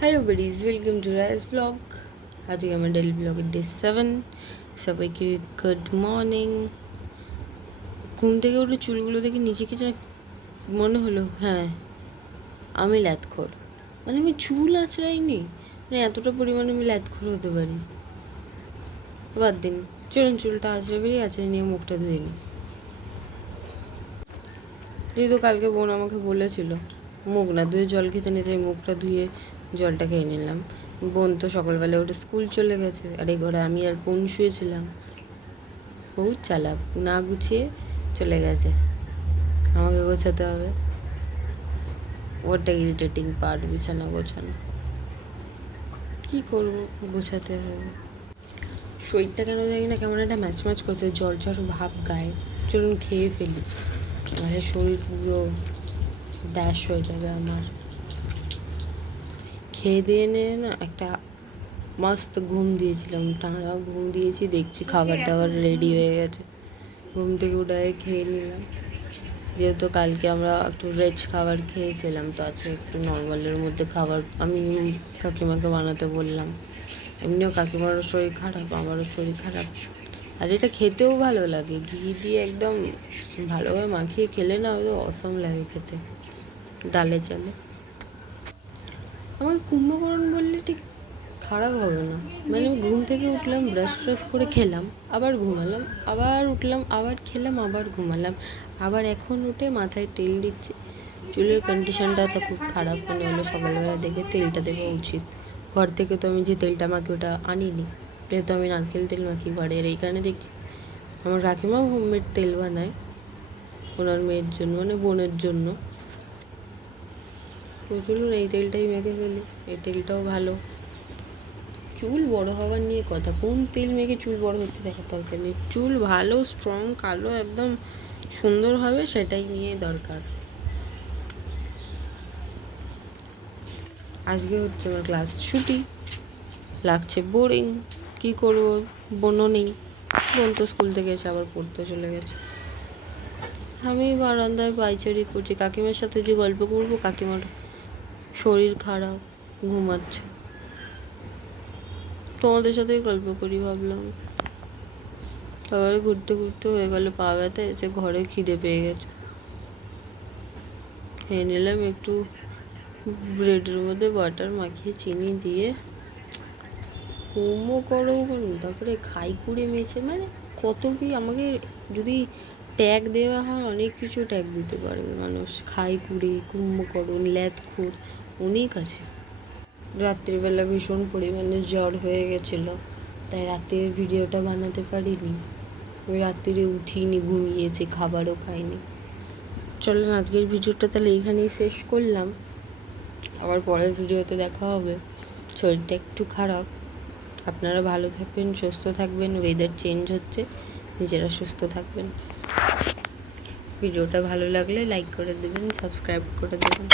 Hello ladies, welcome to rice blog. আজকে আমার daily ব্লগের ডে 7। সবাইকে গুড মর্নিং। ঘুম থেকে উঠে চুলগুলো দেখে নিজেকে যেন মনে হলো, হ্যাঁ আমি ল্যাথখোর। মানে আমি চুল আঁচড়াইনি, মানে এতটা পরিমাণে আমি ল্যাথখোর হতে পারি। বাদ দিন, চলুন চুলটা আঁচড়ে বেরিয়ে আঁচড়ে নিয়ে মুখটা ধুয়ে নিই। যেহেতু কালকে বোন আমাকে বলেছিল মুখ না ধুয়ে জল খেতে নিতে, মুখটা ধুয়ে জলটা খেয়ে নিলাম। বোন তো সকালবেলা উঠে স্কুল চলে গেছে, আর এই ঘরে আমি আর বোন শুয়েছিলাম। বহুত চালাক, না গুছিয়ে চলে গেছে, আমাকে গোছাতে হবে। ওটা ইরিটেটিং পার্ট, বিছানা গোছানো। কী করবো, গোছাতে হবে। শরীরটা কেন জানি না কেমন একটা ম্যাচ ম্যাচ করছে, জ্বর জ্বর ভাব গায়ে। চলুন খেয়ে ফেলি, নাহলে শরীর পুরো ড্যাশ হয়ে যাবে আমার। খেয়ে দিয়ে নিয়ে না একটা মস্ত ঘুম দিয়েছিলাম, টানা ঘুম দিয়েছি। দেখছি খাবার দাবার রেডি হয়ে গেছে, ঘুম থেকে উঠে খেয়ে নিলাম। যেহেতু কালকে আমরা একটু রিচ খাবার খেয়েছিলাম, তো আজকে একটু নর্মালের মধ্যে খাবার আমি কাকিমাকে বানাতে বললাম। এমনিও কাকিমারও শরীর খারাপ, আমারও শরীর খারাপ, আর এটা খেতেও ভালো লাগে। ঘি দিয়ে একদম ভালোভাবে মাখিয়ে খেলে না, ওই অসম লাগে খেতে, ডালে চালে। আমাকে কুম্ভকরণ বললে ঠিক খারাপ হবে না। মানে আমি ঘুম থেকে উঠলাম, ব্রাশ ট্রাশ করে খেলাম, আবার ঘুমালাম, আবার উঠলাম, আবার খেলাম, আবার ঘুমালাম, আবার এখন উঠে মাথায় তেল দিচ্ছি। চুলের কন্ডিশনটা তো খুব খারাপ, মনে হলো সকালবেলা দেখে তেলটা দেওয়া উচিত। ঘর থেকে তো আমি যে তেলটা মাখি ওটা আনিনি, যেহেতু আমি নারকেল তেল মাখি ঘরে। আর এইখানে দেখছি আমার কাকিমাও হোমমেড তেল বানায় ওনার মেয়ের জন্য, মানে বোনের জন্য। তো চলুন এই তেলটাই মেখে ফেলি, এই তেলটাও ভালো। চুল বড় হওয়ার নিয়ে কথা, কোন তেল মেখে চুল বড় হচ্ছে দেখার দরকার নেই। চুল ভালো স্ট্রং কালো একদম সুন্দর হবে, সেটাই নিয়ে দরকার। আজকে হচ্ছে আমার ক্লাস ছুটি, লাগছে বোরিং। কী করবো, বোনও নেই। বোন তো স্কুল থেকে এসে আবার পড়তে চলে গেছে। আমি বারান্দায় পাইচারি করছি, কাকিমার সাথে যে গল্প করবো, কাকিমার শরীর খারাপ, ঘুমাচ্ছে। তোমাদের সাথেই গল্প করি ভাবলাম। তারপরে ঘুরতে ঘুরতে হয়ে গেল পা ব্যথা, এসে ঘরে খিদে পেয়ে গেছে। খেয়ে নিলাম একটু ব্রেডের মধ্যে বাটার মাখিয়ে চিনি দিয়ে, কুমো করো, তারপরে খাই কুড়ে মেছে, মানে কত কি আমাকে যদি ট্যাগ দেওয়া হয়, অনেক কিছু ট্যাগ দিতে পারবে মানুষ। খাই কুড়ে, কুম্ভকরণ, ল্যাথখোর, অনেক আছে। রাত্রিবেলা ভীষণ পরিমাণে জ্বর হয়ে গেছিলো, তাই রাত্রির ভিডিওটা বানাতে পারিনি। আমি রাত্রিরে উঠিনি, ঘুমিয়েছি, খাবারও খাইনি। চলেন আজকের ভিডিওটা তাহলে এখানেই শেষ করলাম, আবার পরের ভিডিওতে দেখা হবে। শরীরটা একটু খারাপ, আপনারা ভালো থাকবেন, সুস্থ থাকবেন। ওয়েদার চেঞ্জ হচ্ছে, নিজেরা সুস্থ থাকবেন। ভিডিওটা ভালো লাগলে লাইক করে দেবেন, সাবস্ক্রাইব করে দেবেন।